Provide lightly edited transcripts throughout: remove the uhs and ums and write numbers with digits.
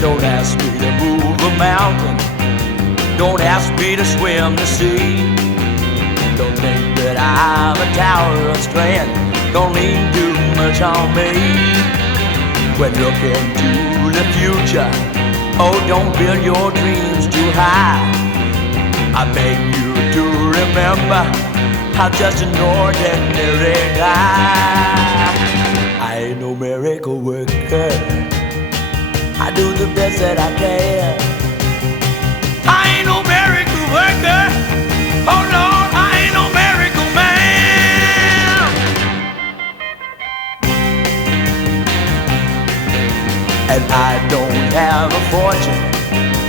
Don't ask me to move a mountain. Don't ask me to swim the sea. Don't think that I'm a tower of strength. Don't lean too much on me. When looking to the future, oh, don't build your dreams too high. I beg you to remember I'm just an ordinary guy. I ain't no miracle worker. I do the best that I can. I ain't no miracle worker. Oh Lord, I ain't no miracle man. And I don't have a fortune.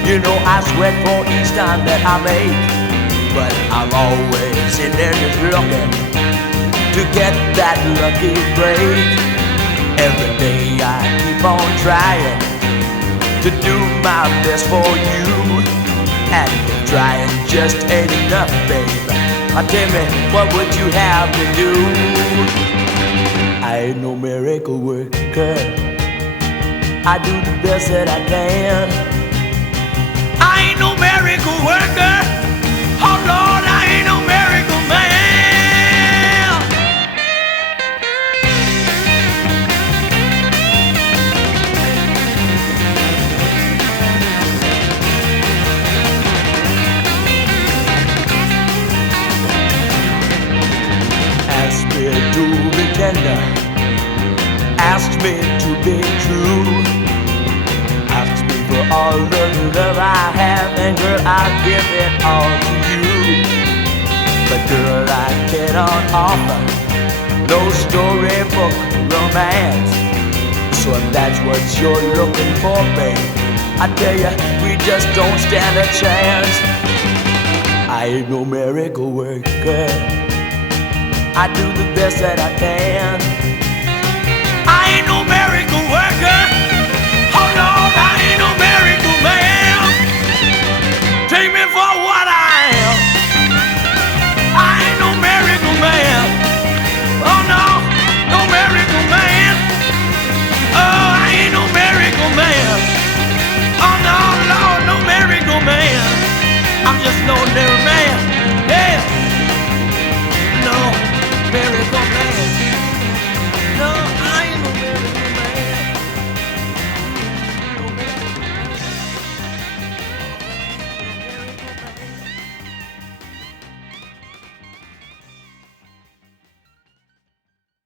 You know I sweat for each time that I make. But I'm always in there just looking to get that lucky break. Every day I keep on trying to do my best for you. And if trying just ain't enough, babe, tell me, what would you have to do? I ain't no miracle worker. I do the best that I can. I ain't no miracle worker. Oh Lord, I ain't no miracle man. Ask me to be tender. Ask me to be true. Ask me for all the love I have, and girl, I'll give it all to you. But girl, I cannot offer no storybook romance. So if that's what you're looking for, babe, I tell you, we just don't stand a chance. I ain't no miracle worker. I do the best that I can. I ain't no miracle